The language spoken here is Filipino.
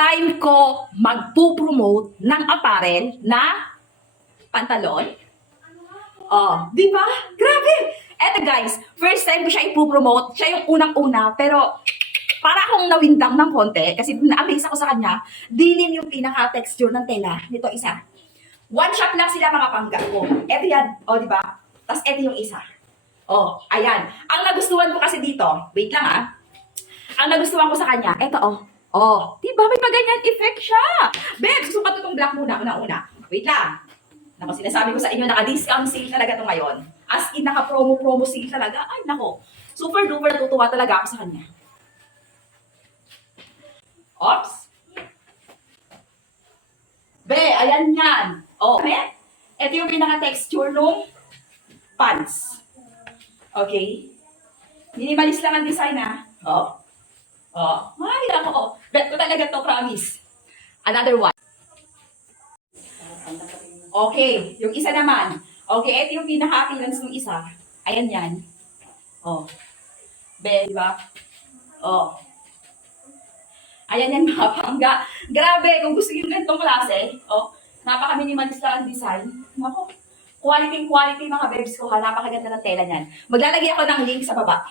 time ko magpo-promote ng apparel na pantalon. Oh, di ba? Grabe! Eto guys, first time ko siya ipopromote. Siya yung unang-una, pero para akong nawindang ng konti kasi na-amaze ako sa kanya. Dilim yung pinaka-texture ng tela nito isa. One shot lang sila mga pangga ko. Eto yan, oh di ba? Tapos eto yung isa. Oh, ayan. Ang nagustuhan ko kasi dito, wait lang ah. Ang nagustuhan ko sa kanya, eto oh. Oh, di ba may paganyan effect siya? Babe, susukat ko itong black muna, una-una. Wait lang. Nako, sinasabi ko sa inyo, naka-discount sale talaga ito ngayon. As in, naka-promo sale talaga. Ay, nako. Super duper natutuwa talaga ako sa kanya. Oops. Be, ayan yan. Oh, ito yung pinaka-texture nung pants. Okay? Minimalist lang ang design, ha? Oh. Oh. Ay, nako. Oh. Bet ko talaga to, promise. Another one. Okay, yung isa naman. Okay, ito yung pinaka-appearance ng isa. Ayan yan. Oh. Be, di ba? Oh. Ayan yan mga pangga. Grabe, kung gusto nyo ganitong klase, oh, napaka-minimalist lang ang design. Naku, quality mga babes ko ha, napakaganda ng tela niyan. Maglalagay ako ng link sa baba.